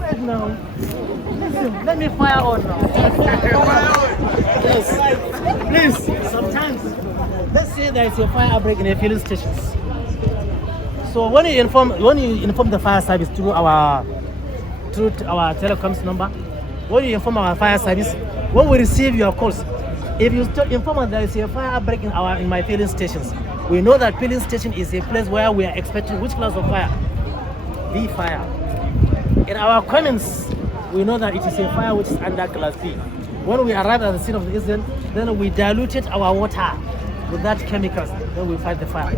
Wait now. Listen, let me fire on now. Yes. Please, sometimes, let's say there is a fire outbreak in a filling stations. So when you inform the fire service through our telecoms number, when you inform our fire service, when we receive your calls, if you still inform us there is a fire outbreak in my filling stations, we know that filling station is a place where we are expecting which class of fire? B fire. In our comments, we know that it is a fire which is under class B. When we arrive at the scene of the incident, then we diluted our water with that chemicals, then we fight the fire.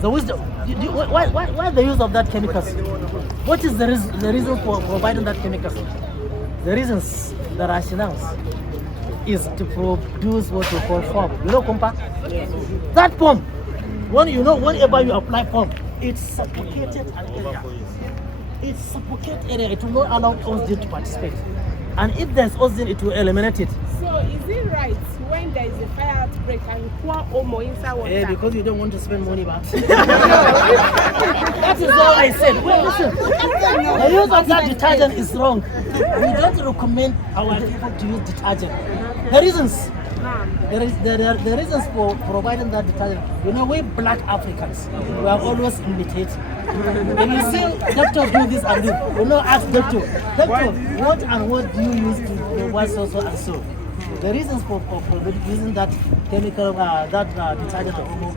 The wisdom, why the use of that chemicals? What is the reason for providing that chemicals? The reasons, the rationales, is to produce what we call foam. You know, compa? Yes. That foam, whenever you apply foam, it's suffocated an area. It's suffocated area. It will not allow oxygen to participate. And if there's oxygen, it will eliminate it. So is it right when there is a fire outbreak and you pour Omo inside water? Yeah, because you don't want to spend money back. That is all I said. Well, listen, the use of that detergent is wrong. We don't recommend our people to use detergent. The reasons, the reasons for providing that detergent, we black Africans, we are always imitating. If you see doctor do this and do, ask doctor, what and what do you use to provide so and so? The reasons for using that chemical, detergent or Omo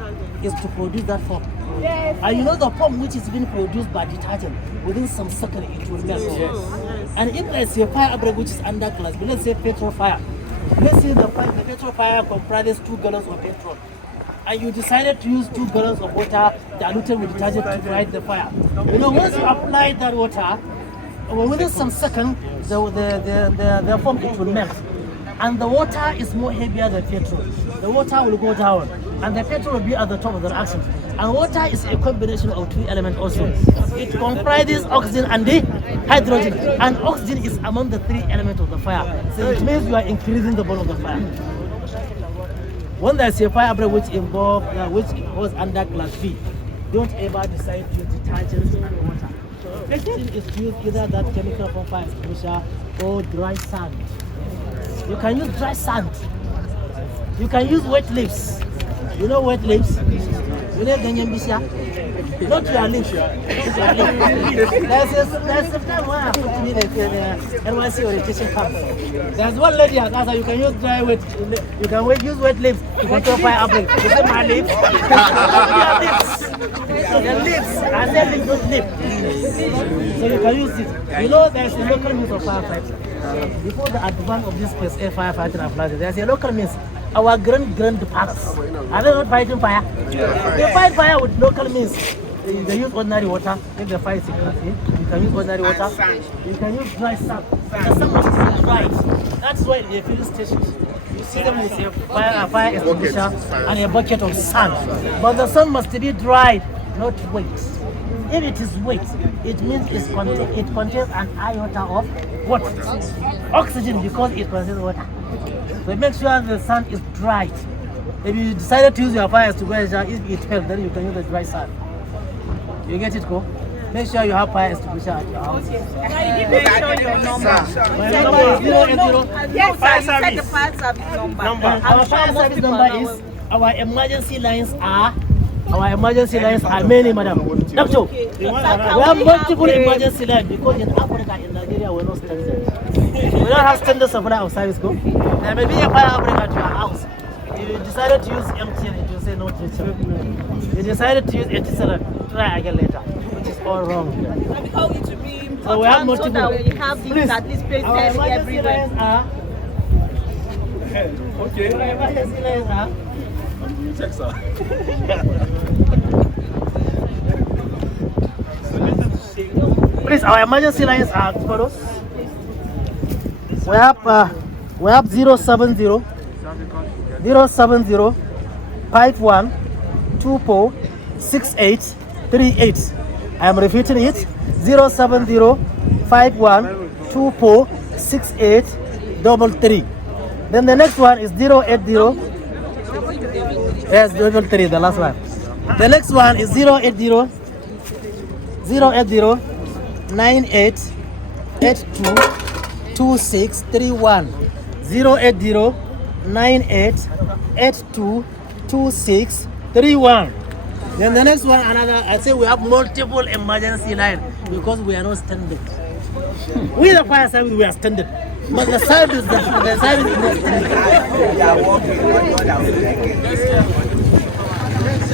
is to produce that foam. Yes. And the foam which is being produced by detergent, within some seconds it will melt. Yes. And if there's a fire outbreak which is under class, let's say petrol fire. Let's say the petrol fire comprises 2 gallons of petrol. And you decided to use 2 gallons of water diluted with detergent to fight the fire. Once you apply that water, within some seconds, the foam it will melt. And the water is more heavier than petrol. The water will go down, and the petrol will be at the top of the reaction. And water is a combination of 2 elements also. It comprises oxygen and the hydrogen. And oxygen is among the 3 elements of the fire. So it means you are increasing the volume of the fire. When there's a fire outbreak which was under class B, don't ever decide to use detergents and water. The thing is to use either that chemical from fire extinguisher or dry sand. You can use dry sand. You can use wet leaves. You know wet leaves? You know Ganyambisha? Not your leaves. There's a time when I put me the NYC orientation camp. There's one lady at us, you can use dry wet. You can use wet leaves to control fire outbreak. You say my leaves? The leaves. I said leaves, not leaves. So you can use it. There's a local means of firefighting. Before the advance of this space air firefighting applies, there's a local means. Our grandparents, are they not fighting fire? They fight fire with local means. They use ordinary water. If the fire is increasing, you can use ordinary water. You can use dry sand. The sand is dry. That's why in the filling stations, you see them with a fire extinguisher and a bucket of sand. But the sand must be dried, not wet. If it is wet, it means it contains an iota of what? Oxygen, because it contains water. So make sure the sand is dried. If you decided to use your fire extinguisher, if it fails, then you can use the dry sand. You get it, go? Make sure you have fire extinguisher at your house. Okay. Mention your number. My number is 080. Yes, sir, you said the fire service number. Our fire service number is, our emergency lines are many, madam. Doctor, we have multiple emergency lines because in Africa, in Nigeria, we're not standard. We don't have standard supply of service, go. There may be a fire outbreak at your house. If you decided to use MTN, it will say no treatment. You decided to use Etisalat, try again later, which is all wrong. Because it should be So we have multiple. so that we have these at least places everywhere. Okay. Our emergency lines are. Check, sir. Please, our emergency lines are as follows. We have 070 51 24 68 38. I am repeating it. 070 51 24 68 33. Then the next one is 080. Yes, 33, the last one. The next one is 080 080 98 82 2631. 080 98 82 2631. Then the next one, another, I say we have multiple emergency line because we are not standard. We the fire service, we are standard. But the service, the service is not standard.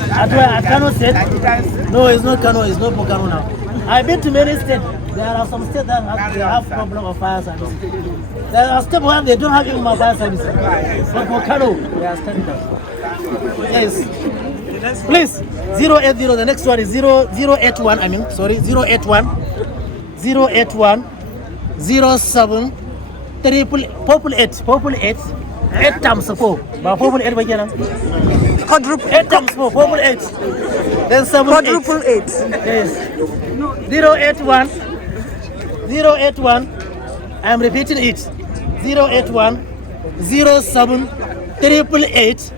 At Kano State, no, it's not Kano, it's not for Kano now. I've been to many states. There are some states that have problem of fire service. There are states where they don't have even fire service. But for Kano, they are standard. Yes. Please, 080, the next one is 081, 081 07 888 8 times 4. But purple 8 again. Quadruple 8 times 4, purple 8. Then 7 quadruple 8. Yes. 081 I'm repeating it. 081 07 888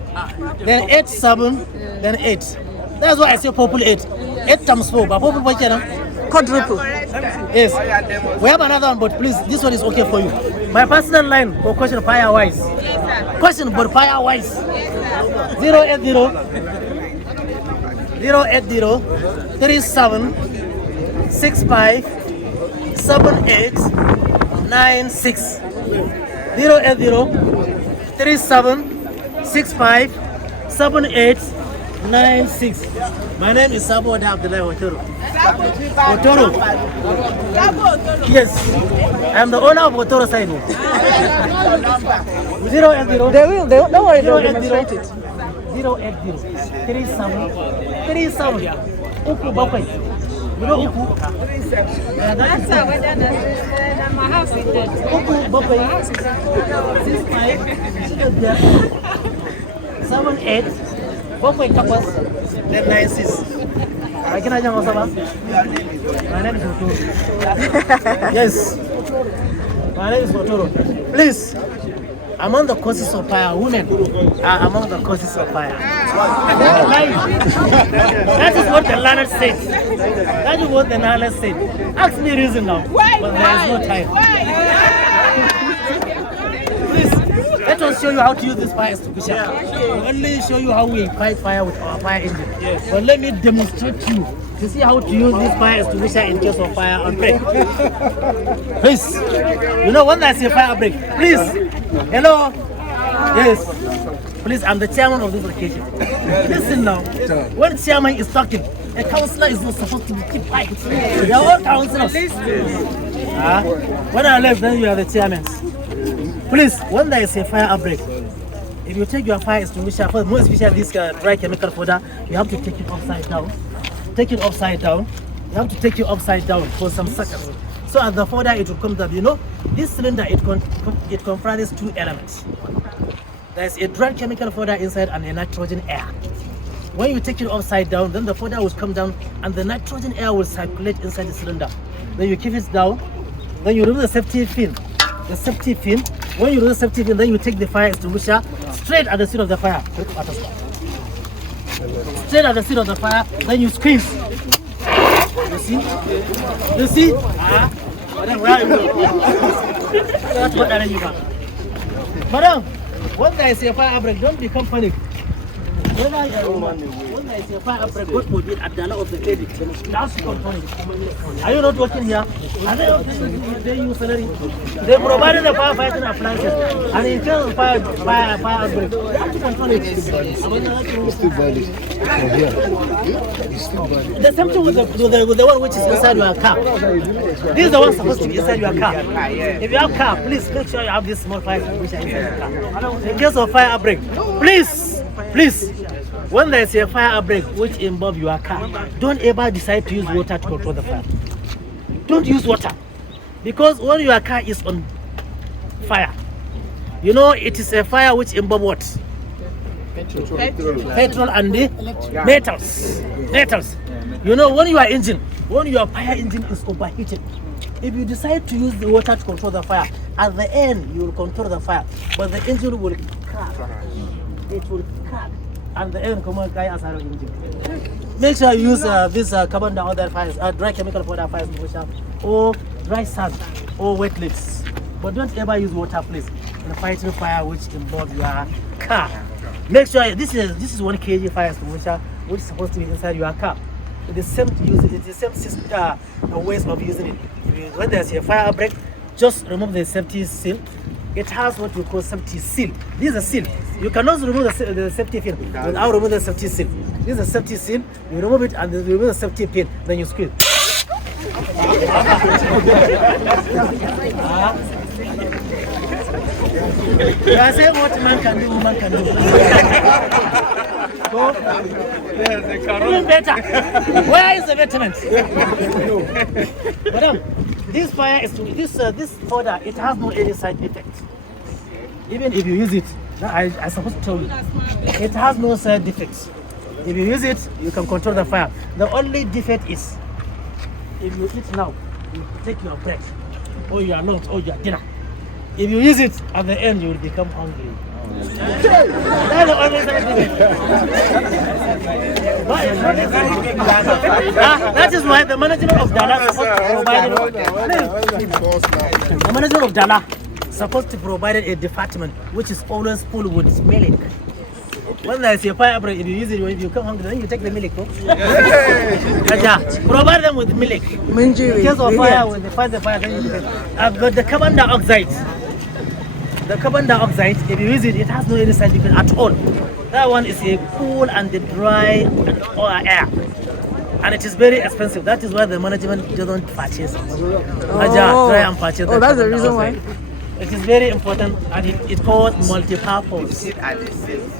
then 87 then 8. That's why I say purple 8. 8 times 4, but purple again. Quadruple. Yes. We have another one, but please, this one is okay for you. My personal line for question fire wise. Question about fire wise. 080 37 65 78 96. 080 37 65 78 96. My name is Sabo Abdullah Otoro. Otoro. Yes, I'm the owner of Otoro Side. 080. Don't worry, they'll demonstrate it. 080 37 37 Uku Bakwai. You know Uku? Uku Bakwai. 65 78 Bakwai Tapas. Then 96. I can ajang usaba. My name is Otoro. Yes. My name is Otoro. Please, among the causes of fire, women are among the causes of fire. That is what the learned said. That is what the learned said. Ask me reason now. But there is no time. Please, let us show you how to use this fire extinguisher. We'll only show you how we fight fire with our fire engine. But let me demonstrate to you to see how to use this fire extinguisher in case of fire outbreak. Please, you know when I say fire outbreak, please, hello, yes, please, I'm the chairman of this occasion. Listen now, when chairman is talking, a councillor is not supposed to keep quiet. They are all councillors. When I left, then you are the chairman. Please, when there is a fire outbreak, if you take your fire extinguisher, most especially this dry chemical powder, you have to take it upside down. Take it upside down. You have to take it upside down for some seconds. So as the powder, it will come down. You know, this cylinder, it comprises two elements. There is a dry chemical powder inside and a nitrogen air. When you take it upside down, then the powder will come down and the nitrogen air will circulate inside the cylinder. Then you keep it down. Then you remove the safety pin. The safety pin. When you remove the safety pin, then you take the fire extinguisher straight at the seat of the fire. Straight at the seat of the fire, then you squeeze. You see? You see? Madam, where are you? That's what I need. Madam, when there is a fire outbreak, don't become panic. When there is a fire outbreak, God forbid, at the law of the lady, that's controlling. Are you not working here? Are they not paying you salary? They provided the firefighting appliances, and in case of fire outbreak, you have to control it. It's still valid. The same thing with the one which is inside your car. This is the one supposed to be inside your car. If you have a car, please make sure you have this small fire extinguisher inside your car. In case of fire outbreak, please, when there is a fire outbreak which involves your car, don't ever decide to use water to control the fire. Don't use water, because when your car is on fire, you know it is a fire which involves what? Petrol and the metals. You know, when your fire engine is overheated, if you decide to use the water to control the fire, at the end you will control the fire, but the engine will crack. It will crack. and the end common guy as make sure you use this carbon dioxide fires, dry chemical powder fires, or dry sand or wet leaves. But don't ever use water, please, in a fighting fire which involves your car. Make sure this is 1 kg fire extinguisher which is supposed to be inside your car. It's the same system, ways of using it. When there's a fire outbreak, just remove the safety seal. It has what we call safety seal. This is a seal. You cannot remove the safety pin without removing the safety seal. This is a safety seal. You remove it and then you remove the safety pin. Then you squeeze. You are saying what man can do, woman can do. Even better. Where is the betterment? Madam, this fire is this powder. It has no any side effect. Even if you use it, I supposed to tell you, it has no side effects. If you use it, you can control the fire. The only defect is if you eat now, you take your break, or your lunch, or your dinner. If you use it, at the end you will become hungry. That's the only side effect. That is why the management of Dala supposed to provide a department which is always full with milk. When there's a fire break, if you use it, when you come hungry, then you take the milk. Provide them with milk. In case of fire, when they fight the fire, then you take. But the carbon dioxide, if you use it, it has no any side effect at all. That one is a cool and dry and air. And it is very expensive. That is why the management doesn't purchase it. Try and purchase it. That's the reason why. It is very important and it calls multi-purpose.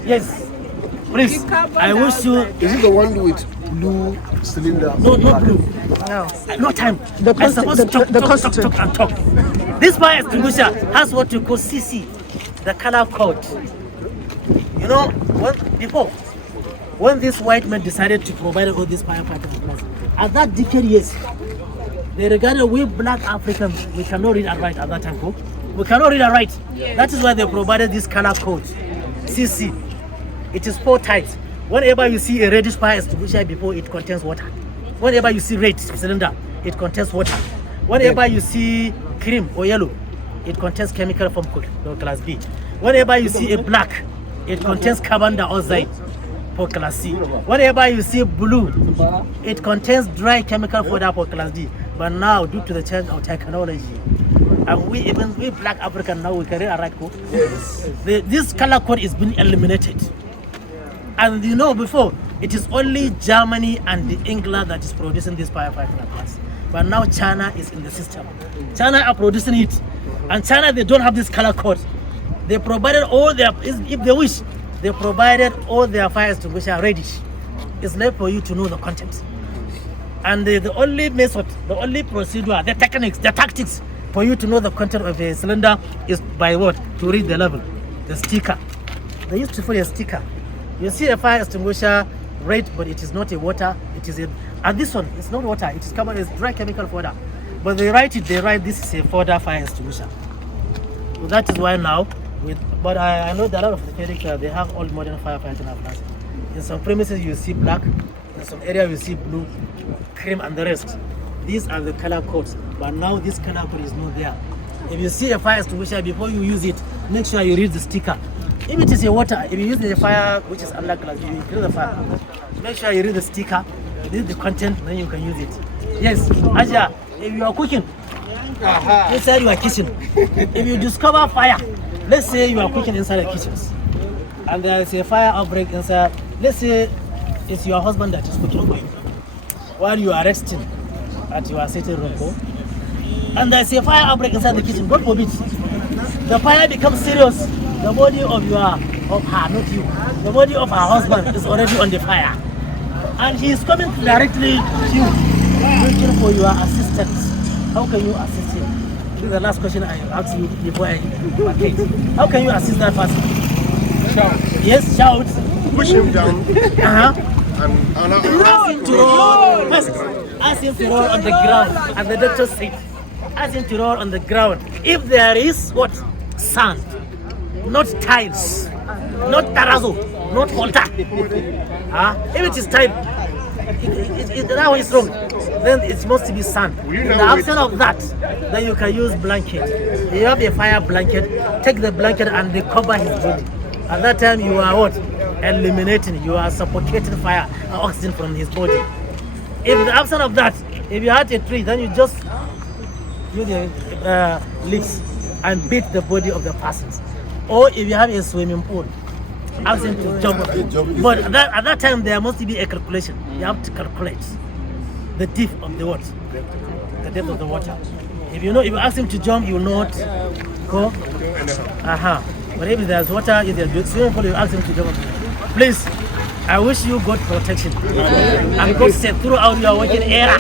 Yes. Please, I wish you. Is it the one with blue cylinder? No, not blue. No. No time. The I'm supposed to talk. This fire extinguisher has what you call CC, the color code. You know, when this white man decided to provide all these firefighters, at that decade, yes, they regarded we black Africans, we cannot read and write at that time. We cannot read and write. Yes. That is why they provided this color code, CC. It is 4 types. Whenever you see a reddish fire extinguisher before, it contains water. Whenever you see red cylinder, it contains water. Whenever you see cream or yellow, it contains chemical from class B. Whenever you see a black, it contains carbon dioxide for class C. Whenever you see blue, it contains dry chemical powder for class D. But now, due to the change of technology, and we black African now we can read and write code. This color code is being eliminated. And you know, before it is only Germany and England that is producing this firefighting apparatus. But now China is in the system. China are producing it, and China they don't have this color code. They provided all their, if they wish, they provided all their fire extinguishers reddish. It's left for you to know the content. And the only method, the only procedure, the techniques, the tactics for you to know the content of a cylinder is by what? To read the level, the sticker. They used to put a sticker. You see a fire extinguisher red, but it is not a water. It is a, and this one, it's not water. It is carbon, it's dry chemical powder. But they write this is a powder fire extinguisher. So that is why now, but I know that a lot of the clinics, they have all modern firefighting apparatus. In some premises you see black, in some area you see blue, cream, and the rest. These are the color codes. But now this color code is not there. If you see a fire extinguisher, before you use it, make sure you read the sticker. If it is a water, if you use the fire which is unlike glass, you read the fire. Make sure you read the sticker, read the content, then you can use it. Yes, Aja, if you are cooking inside your kitchen, if you discover fire, let's say you are cooking inside the kitchens, and there is a fire outbreak inside. Let's say it's your husband that is cooking for you while you are resting at your sitting room, and there is a fire outbreak inside the kitchen. God forbid, the fire becomes serious. The body of her, not you, the body of her husband is already on the fire, and he is coming directly to you, looking for your assistance. How can you assist him? This is the last question I asked you before I vacate. How can you assist that person? Shout. Yes, shout. Push him down. And ask him to roll. First, ask him to roll on the ground, and the doctor said, ask him to roll on the ground. If there is what? Sand. Not tiles. not tarazo, not halter. If it is tight, that one is wrong. Then it must be sand. In the absence of that, then you can use blanket. You have a fire blanket. Take the blanket and they cover his body. At that time, you are what? Eliminating. You are suffocating fire and oxygen from his body. If the absence of that, if you had a tree, then you just use your lips and beat the body of the persons. Or if you have a swimming pool, ask him to jump. But at that time, there must be a calculation. You have to calculate the depth of the water, the depth of the water. If you ask him to jump, you will not go. But if there's water, if there's swimming pool, you ask him to jump. Please, I wish you God protection and God said throughout your working era.